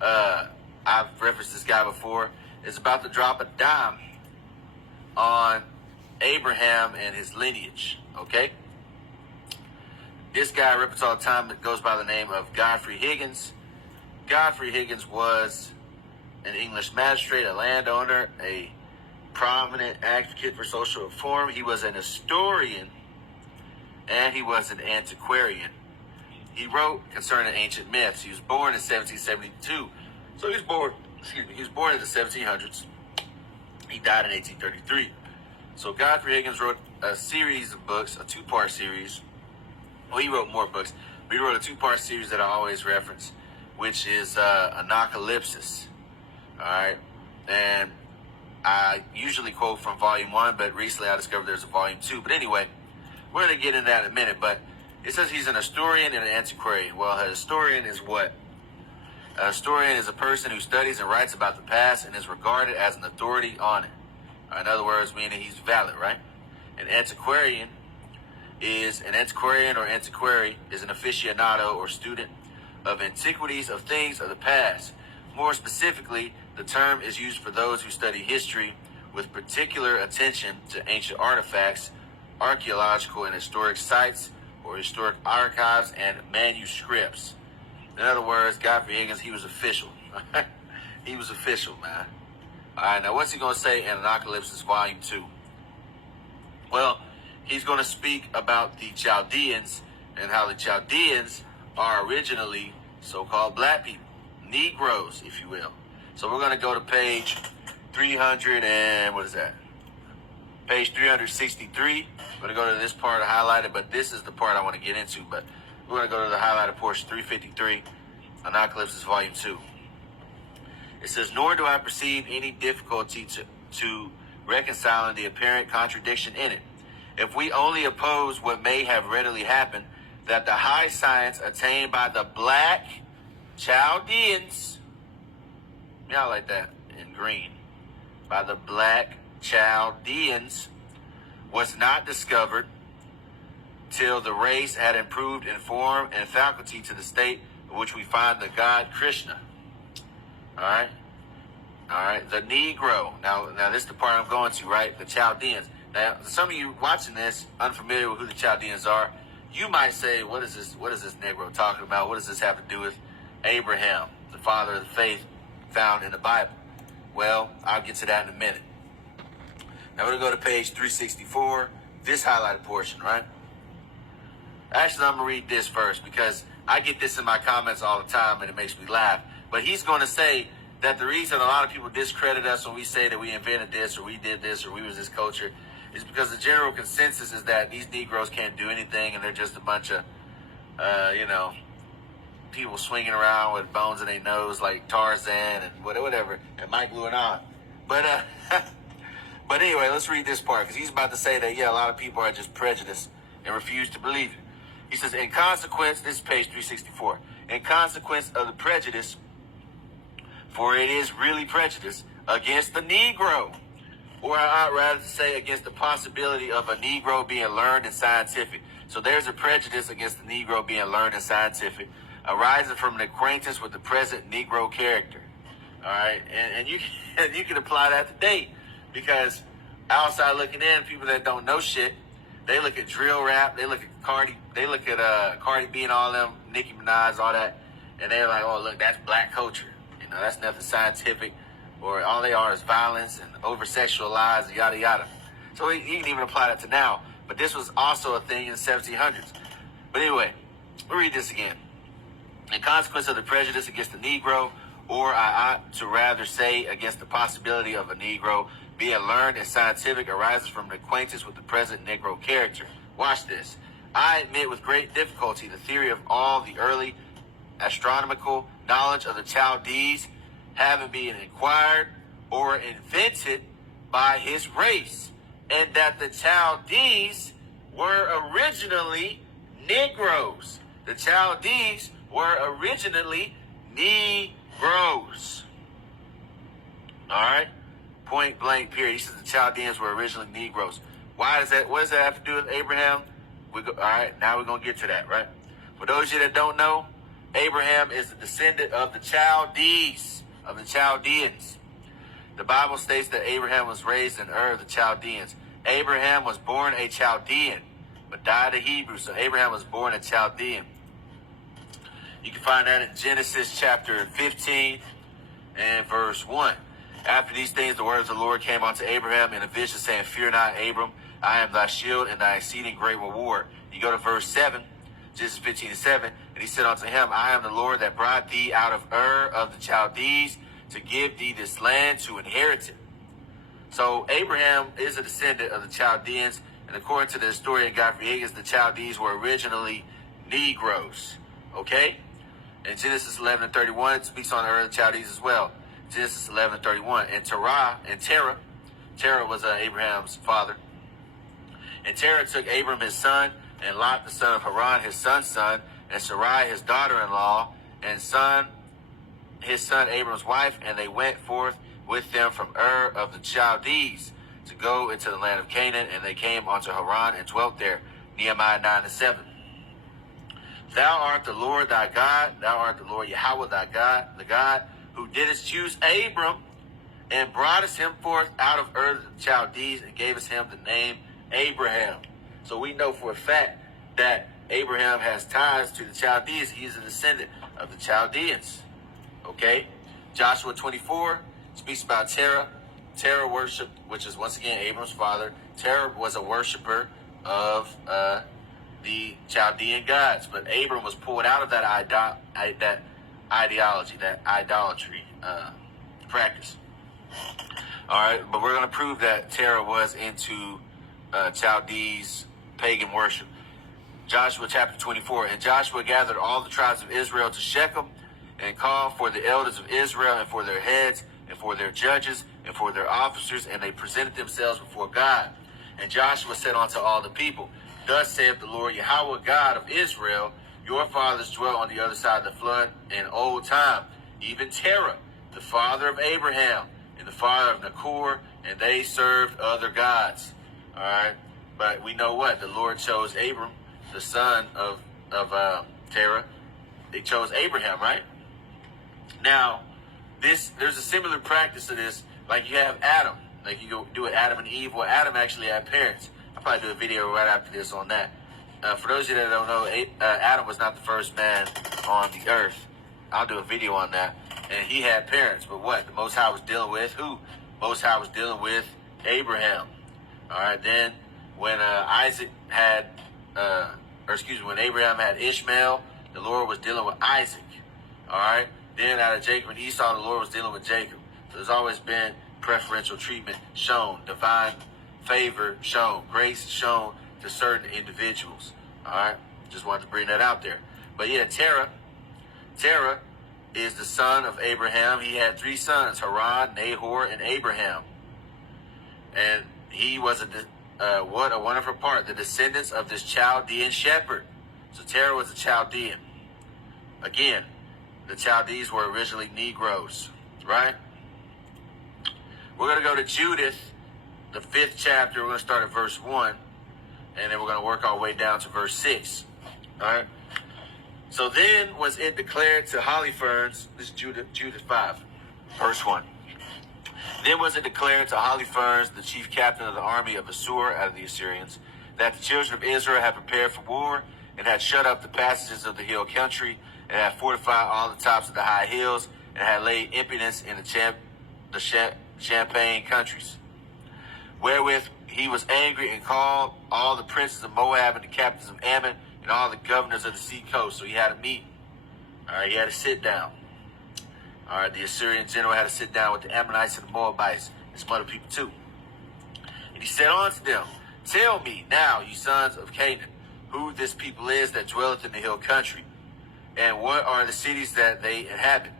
I've referenced this guy before, is about to drop a dime on Abraham and his lineage, okay? This guy I reference all the time that goes by the name of Godfrey Higgins. Godfrey Higgins was an English magistrate, a landowner, a prominent advocate for social reform. He was an historian, and he was an antiquarian. He wrote concerning ancient myths. He was born in 1772. So he was born in the 1700s. He died in 1833. So Godfrey Higgins wrote a series of books, a two-part series. Well, he wrote more books, but he wrote a two-part series that I always reference, which is Anacalypsis. All right? And I usually quote from volume 1, but recently I discovered there's a volume 2. But anyway, we're going to get into that in a minute. But it says he's an historian and an antiquarian. Well, a historian is what? A historian is a person who studies and writes about the past and is regarded as an authority on it. In other words, meaning he's valid, right? An antiquarian or antiquary is an aficionado or student of antiquities of things of the past. More specifically, the term is used for those who study history with particular attention to ancient artifacts, archaeological and historic sites, or historic archives and manuscripts. In other words, Godfrey Higgins, he was official. He was official, man. All right, now what's he going to say in Anacalypsis Volume 2? Well, he's going to speak about the Chaldeans and how the Chaldeans are originally so-called black people, Negroes, if you will. So we're going to go to page 300 and, what is that? Page 363. I'm going to go to this part highlighted, but this is the part I want to get into. But we're going to go to the highlighted portion, 353, Anacalypsis Volume 2. It says, nor do I perceive any difficulty to reconciling the apparent contradiction in it. If we only oppose what may have readily happened, that the high science attained by the black Chaldeans, yeah, I like that in green, by the black Chaldeans was not discovered till the race had improved in form and faculty to the state in which we find the god Krishna. All right, the Negro. Now this is the part I'm going to, right? The Chaldeans. Now, some of you watching this, unfamiliar with who the Chaldeans are, you might say, what is this Negro talking about? What does this have to do with Abraham, the father of the faith found in the Bible? Well, I'll get to that in a minute. Now we're going to go to page 364, this highlighted portion, right? Actually, I'm going to read this first because I get this in my comments all the time and it makes me laugh. But he's going to say that the reason a lot of people discredit us when we say that we invented this or we did this or we was this culture is because the general consensus is that these Negroes can't do anything and they're just a bunch of, people swinging around with bones in their nose like Tarzan and whatever, and Mike Lewinsky. But anyway, let's read this part because he's about to say that, yeah, a lot of people are just prejudiced and refuse to believe it. He says, in consequence, this is page 364, in consequence of the prejudice, for it is really prejudice against the Negro, or I ought rather to say against the possibility of a Negro being learned and scientific. So there's a prejudice against the Negro being learned and scientific, arising from an acquaintance with the present Negro character. All right, and you can apply that today, because outside looking in, people that don't know shit, they look at drill rap, they look at Cardi B and all them, Nicki Minaj, all that, and they're like, oh look, that's black culture. You know, that's nothing scientific, or all they are is violence and over-sexualized, yada, yada. So you can even apply that to now. But this was also a thing in the 1700s. But anyway, we'll read this again. In consequence of the prejudice against the Negro, or I ought to rather say against the possibility of a Negro being learned and scientific, arises from an acquaintance with the present Negro character. Watch this. I admit with great difficulty the theory of all the early astronomical knowledge of the Chaldees having been acquired or invented by his race, and that the Chaldees were originally Negroes. The Chaldees were originally Negroes. All right? Point blank period. He says the Chaldeans were originally Negroes. Why is that? What does that have to do with Abraham? All right, now we're going to get to that, right? For those of you that don't know, Abraham is the descendant of the Chaldees, of the Chaldeans. The Bible states that Abraham was raised in Ur of the Chaldeans. Abraham was born a Chaldean, but died a Hebrew. So Abraham was born a Chaldean. You can find that in Genesis chapter 15 and verse 1. After these things, the word of the Lord came unto Abraham in a vision, saying, Fear not, Abram, I am thy shield and thy exceeding great reward. You go to verse 7, Genesis 15 and 7, and he said unto him, I am the Lord that brought thee out of Ur of the Chaldees to give thee this land to inherit it. So Abraham is a descendant of the Chaldeans, and according to the historian Godfrey Higgins, the Chaldees were originally Negroes. Okay? In Genesis 11 and 31, it speaks on the Ur of the Chaldees as well. Genesis 11 and 31. And Terah was Abraham's father. And Terah took Abram his son, and Lot the son of Haran his son's son, and Sarai his daughter-in-law, and his son Abram's wife, and they went forth with them from Ur of the Chaldees to go into the land of Canaan, and they came unto Haran and dwelt there. Nehemiah 9 and 7. Thou art the Lord thy God, thou art the Lord Yahweh thy God, the God who didst choose Abram and broughtest him forth out of Ur of the Chaldees and gavest him the name Abraham. So we know for a fact that Abraham has ties to the Chaldees. He is a descendant of the Chaldeans. Okay? Joshua 24 speaks about Terah. Terah worshiped, which is once again Abram's father. Terah was a worshiper of the Chaldean gods, but Abram was pulled out of that ideology, that idolatry practice. All right, but we're going to prove that Terah was into Chaldees pagan worship. Joshua chapter 24. And Joshua gathered all the tribes of Israel to Shechem and called for the elders of Israel and for their heads and for their judges and for their officers, and they presented themselves before God. And Joshua said unto all the people, Thus saith the Lord Yahweh God of Israel, your fathers dwelt on the other side of the flood in old time, even Terah, the father of Abraham, and the father of Nachor, and they served other gods. All right, but we know what? The Lord chose Abram, the son of Terah. They chose Abraham, right? Now, there's a similar practice to this, like you have Adam. Like you go do it Adam and Eve. Well, Adam actually had parents. I'll probably do a video right after this on that. For those of you that don't know, Adam was not the first man on the earth. I'll do a video on that. And he had parents, but what? The Most High was dealing with who? Most High was dealing with Abraham. All right, then when when Abraham had Ishmael, the Lord was dealing with Isaac. All right, then out of Jacob and Esau, the Lord was dealing with Jacob. So there's always been preferential treatment shown, divine favor shown, grace shown to certain individuals. All right, just wanted to bring that out there. But yeah, Terah is the son of Abraham. He had three sons, Haran, Nahor, and Abraham. And he was what a wonderful part, the descendants of this Chaldean shepherd. So Terah was a Chaldean. Again, the Chaldees were originally Negroes, right? We're going to go to Judith, the 5th chapter. We're going to start at verse 1, and then we're going to work our way down to verse 6. All right? So then was it declared to Holofernes, this is Judith 5, verse 1. Then was it declared to Holofernes, the chief captain of the army of Assur out of the Assyrians, that the children of Israel had prepared for war and had shut up the passages of the hill country and had fortified all the tops of the high hills and had laid impudence in the Champagne countries. Wherewith he was angry and called all the princes of Moab and the captains of Ammon and all the governors of the sea coast. So he had a meeting. All right, he had to sit down. All right, the Assyrian general had to sit down with the Ammonites and the Moabites and some other people too. And he said unto them, Tell me now, you sons of Canaan, who this people is that dwelleth in the hill country, and what are the cities that they inhabit,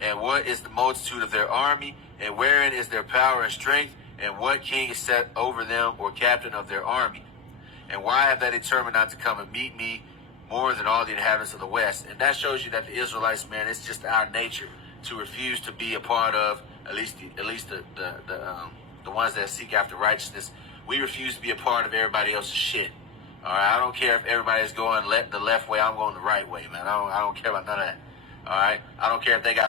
and what is the multitude of their army, and wherein is their power and strength, and what king is set over them or captain of their army? And why have they determined not to come and meet me more than all the inhabitants of the west? And that shows you that the Israelites, man, it's just our nature to refuse to be a part of, at least the ones that seek after righteousness. We refuse to be a part of everybody else's shit. All right, I don't care if everybody's going the left way. I'm going the right way, man. I don't care about none of that. All right, I don't care if they got